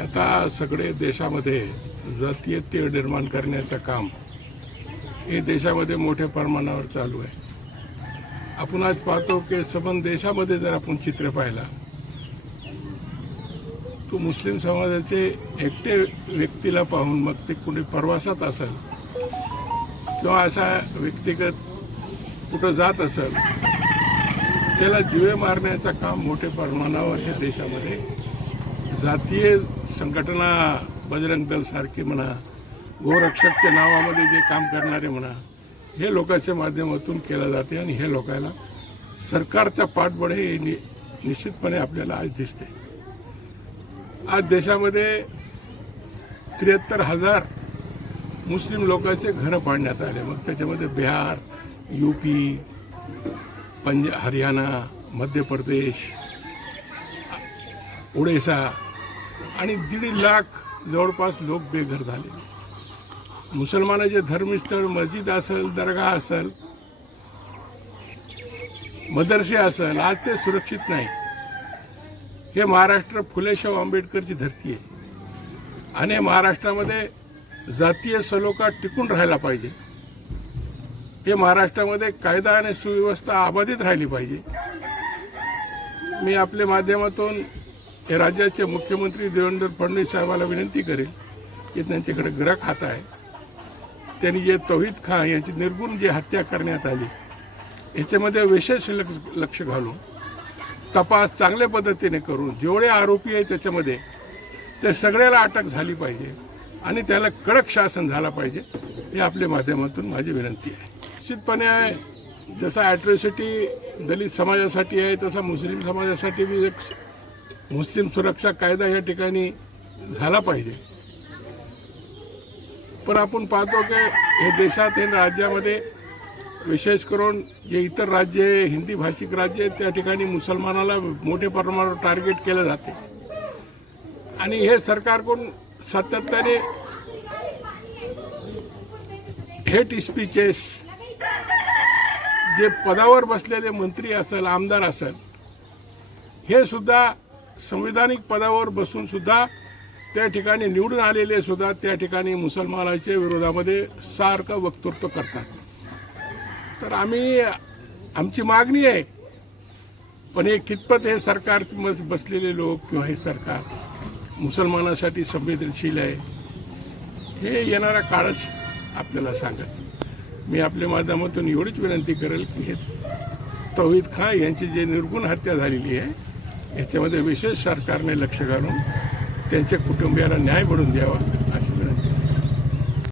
आता सगळे देशामध्ये जातीय तीळ निर्माण करण्याचं काम हे देशामध्ये मोठ्या प्रमाणावर चालू आहे. आपण आज पाहतो की संबंध देशामध्ये जर आपण चित्र पाहिला तो मुस्लिम समाजाचे एकटे व्यक्तीला पाहून, मग ते कुणी प्रवासात असेल किंवा असा व्यक्तिगत कुठं जात असेल, त्याला जीवे मारण्याचं काम मोठ्या प्रमाणावर हे देशामध्ये जातीय संघटना, बजरंग दल सारखी म्हणा, गोरक्षकच्या नावामध्ये जे काम करणारे म्हणा, हे लोकांच्या माध्यमातून केलं जाते आणि हे लोकांना सरकारचा पाठबळ हे निश्चितपणे आपल्याला आज दिसते. आज देशामध्ये 73,000 मुस्लिम लोकांचे घरं पाडण्यात आले. मग त्याच्यामध्ये बिहार, यूपी, हरियाणा, मध्य प्रदेश, ओडिशा आणि 1.5 लाख जवळपास लोक बेघर झाले. मुसलमानाचे धर्मस्थळ, मस्जिद असेल, दर्गा असेल, मदरसे असेल, आज ते सुरक्षित नाही. हे महाराष्ट्र फुले शाहू आंबेडकरची धरती आहे आणि महाराष्ट्रामध्ये जातीय सलोखा टिकून राहायला पाहिजे. हे महाराष्ट्रामध्ये कायदा आणि सुव्यवस्था अबाधित राहिली पाहिजे. मी आपल्या माध्यमातून हे राज्याचे मुख्यमंत्री देवेंद्र फडणवीस साहेबांना विनंती करेल की त्यांच्याकडे ग्रह खाता आहे, त्यांनी जे तौहीद खान यांची निर्गुण जी हत्या करण्यात आली याच्यामध्ये विशेष लक्ष घालून तपास चांगल्या पद्धतीने करून जेवढे आरोपी आहेत त्याच्यामध्ये ते सगळ्याला अटक झाली पाहिजे आणि त्याला कडक शासन झाला पाहिजे, हे आपल्या माध्यमातून माझी विनंती आहे. निश्चितपणे जसा ॲट्रॉसिटी दलित समाजासाठी आहे तसा मुस्लिम समाजासाठी बी एक मुस्लिम सुरक्षा कायदा या ठिकाणी झाला पाहिजे. पण आपण पाहतो की हे देशात, हे राज्यामध्ये विशेष करून जे इतर राज्य, हिंदी भाषिक राज्य आहेत, त्या ठिकाणी मुसलमानाला मोठ्या प्रमाणावर टार्गेट केलं जाते आणि हे सरकारकडून सातत्याने हेट स्पीचेस, जे पदावर बसलेले मंत्री असेल, आमदार असेल, हे सुद्धा संविधानिक पदावर बसून सुद्धा त्या ठिकाणी निवडून आलेले सुद्धा त्या ठिकाणी मुसलमानाच्या विरोधामध्ये सारखं वक्तृत्व करतात. तर आमची मागणी आहे, पण हे कितपत हे सरकार बसलेले लोक किंवा हे सरकार मुसलमानासाठी संवेदनशील आहे हे येणारा काळच आपल्याला सांगत. मी आपल्या माध्यमातून एवढीच विनंती करेल की हे तौहीद खान यांची जे निर्गुण हत्या झालेली आहे याच्यामध्ये विशेष सरकारने लक्ष घालून त्यांच्या कुटुंबियाला न्याय मिळवून द्यावा.